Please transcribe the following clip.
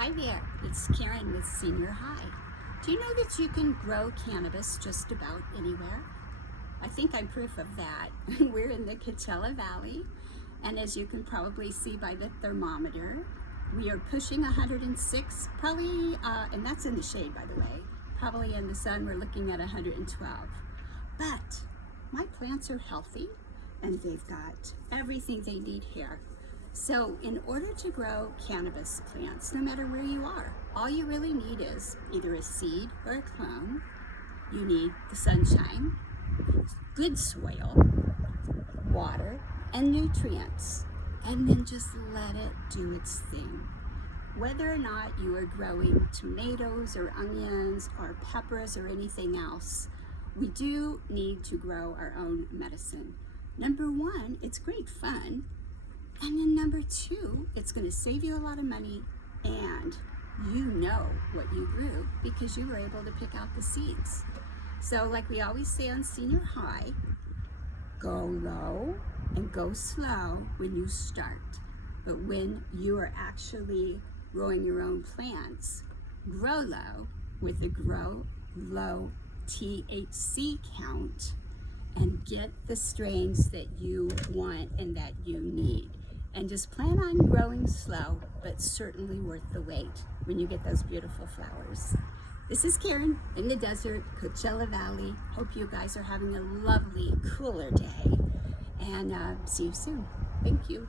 Hi there, it's Karen with Senior High. Do you know that you can grow cannabis just about anywhere? I think I'm proof of that. We're in the Coachella Valley, and as you can probably see by the thermometer, we are pushing 106, probably, and that's in the shade by the way, probably in the sun we're looking at 112. But my plants are healthy, and they've got everything they need here. So in order to grow cannabis plants, no matter where you are, all you really need is either a seed or a clone. You need the sunshine, good soil, water, and nutrients, and then just let it do its thing. Whether or not you are growing tomatoes or onions or peppers or anything else, we do need to grow our own medicine. Number one, it's great fun. And then number two, it's going to save you a lot of money, and you know what you grew because you were able to pick out the seeds. So like we always say on Senior High, go low and go slow when you start. But when you are actually growing your own plants, grow low with a grow low THC count and get the strains that you want and that you need. And just plan on growing slow, but certainly worth the wait when you get those beautiful flowers. This is Karen in the desert, Coachella Valley. Hope you guys are having a lovely, cooler day. And see you soon. Thank you.